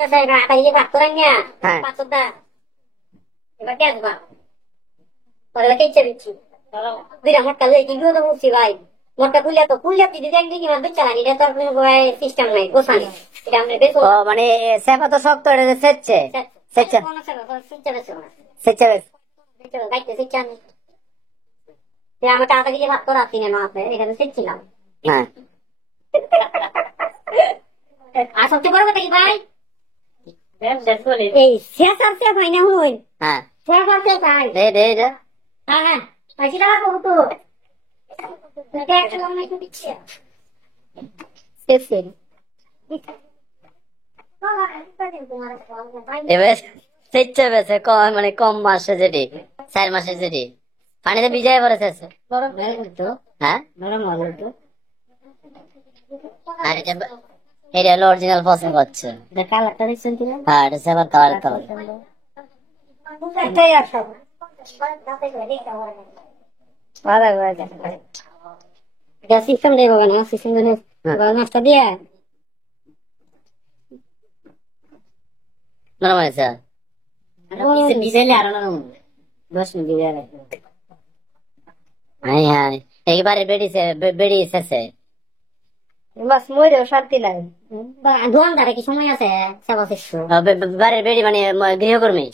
Saya nggak tadi fakturnya, হ্যাঁ maksudnya, ibarat apa? Kalau lagi cerita, kalau tidak mau kalau itu dulu tuh mesti baik. Mau kuliah tidak jadi gimana berjalan ini tuh gue sistem nih, bosan. Tidak ambil betul. ও মানে সেবা তো শক্ত এটা সেচ্ছে সেচ্ছে Kalau saya kalau sistem itu, সেচ্ছে itu baik itu sistem. Tidak mau kata kita faktur apa ini mau apa? Itu sistem lah. হ্যাঁ Asal coba kita baik. Eh, siapa siapa ini hul? হ্যাঁ Siapa siapa? দে দে দে Ah, masih dah aku tuh. Kita cuma itu bicara. Sesi. এবার সেচ্ছে বেছে কম মানে কম মাসে যেটি 4 মাসে যেটি পানিতে ভিজায় পড়েছে Baru baru itu, হ্যাঁ baru mau itu. আর এটা এটা হলো অরিজিনাল পছন্দ হচ্ছে Udah kalah tadi sentilan. হ্যাঁ এটা সেবার colour colour Saya sab. Ada ada. Ada sistem deh bukan sistem ini. Kalau nasta dia. নরম হয়েছে Bisa bisa lihat orang. Bos dia. হ্যাঁ হ্যাঁ এইবারে বেড়ি এসেছে Mas muiro sharti lai. Ba doang dari kisah আছে sama sesu. বাড়ির বেড়ি মানে গৃহকর্মী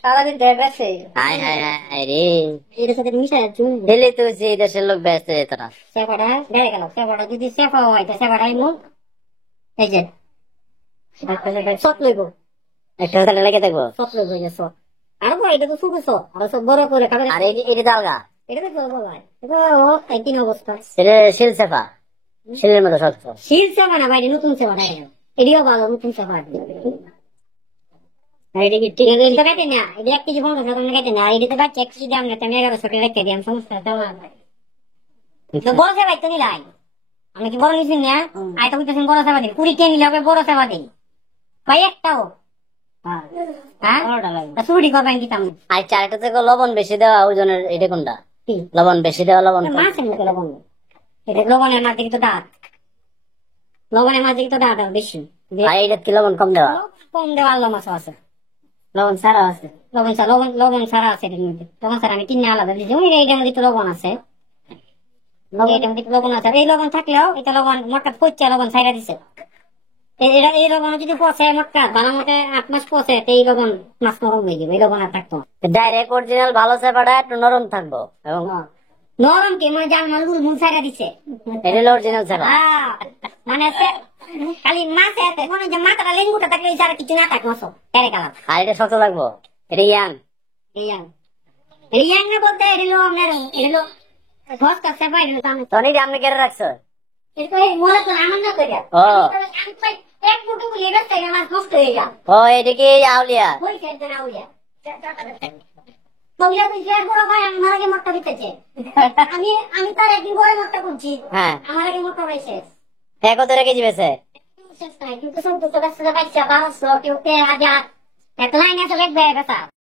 সারাদিন দেখাছে হায় হায় হায় রে এর সাথে মিশে জুন দিল্লি তো যে দেশের লোক ব্যস্ত যেত না সেবাটা বেড়ে গেল সেবাটা যদি সেফা হয় তো সেবাটাই মু এই যে সত লইব একটা তাহলে লেগে দেখবো সত লইব যে সত আর বড় এটা তো ছোট সত আর সব বড় করে খাবে আর এটা দালগা এটা তো বড় ভাই এটা ও একই অবস্থা এটা শিল সেফা শিলের মতো শক্ত শিল সেবা না ভাই নতুন সেবা না এডিও ভালো নতুন সেবা এটা কি ঠিক এটা কাটে না এটা এক কেজি বন্ধ করে কাটে না এটা তো বাচ্চা এক কেজি দাম না তুমি 1100 টাকা রেখে দিলাম সমস্যা দাও না তো বড় সেবা তো নিলাই আমি কি বড় নিছি না আই তো কইতেছেন বড় সেবা দিন 20 কে নিলে হবে বড় সেবা দিন ভাই একটাও হ্যাঁ বড়টা লাগবে সুড়ি কবাই দিতাম আর চারটা থেকে লবণ বেশি দেওয়া ওজনের এটা কোনটা কি লবণ বেশি দেওয়া লবণ কম। মাছের মতো লবণ এটা লবণের মাঝে কিন্তু দাঁত লবণের মাঝে কিন্তু দাঁত বেশি আর এটা কি লবণ কম দেওয়া কম দেওয়া আল্লাহ মাছ আছে লবণ ছাড়া আছে লবণ ছাড়া আছে এটার মধ্যে লবণ ছাড়া আমি কিনে আলাদা দিয়েছি ওই এইটার মধ্যে তো লবণ আছে এইটার মধ্যে লবণ আছে আর এই লবণ থাকলেও এটা লবণ মটকা পচছে লবণ ছাইড়া দিছে এই লবণ যদি পচে মটকা ভালো মতে 8 মাস পচে এই লবণ মাছ নরম হয়ে যাবে এই লবণ আর থাকতো ডাইরেক্ট অরিজিনাল ভালো সেফাটা একটু নরম থাকবো এবং নরম কি মানে জাল মাল মুল ছাইড়া দিছে এটা হলো অরিজিনাল সেফা মানে খালি মাছ আছে মনে যে মাথাটা লেঙ্গুটা থাকলে এই ছাড়া কিছু না থাকে মাছ তেরে কালাম আর এটা শক্ত লাগবো এটা ইয়াং রিয়াং না বলতে এলো আপনার এলো ঘর কাছে বাইরে আমি অনেক আপনি কেটে রাখছো এটা মনে তো আনন্দ করে ও এক মুঠো বলে গেছে আমার নষ্ট হয়ে যা ও এটা কি আউলিয়া ওই কেন না উইয়া বলিয়া তুই শেয়ার করো ভাই আমার আগে মটকা দিতেছে আমি তার একদিন পরে মটকা করছি হ্যাঁ আমার আগে মটকা পাইছে কত রেখে দিবেছে কিন্তু সব তো কাছে বাচ্চা 1200 কেউ 1000 এক লাইন আছে লাগবে কথা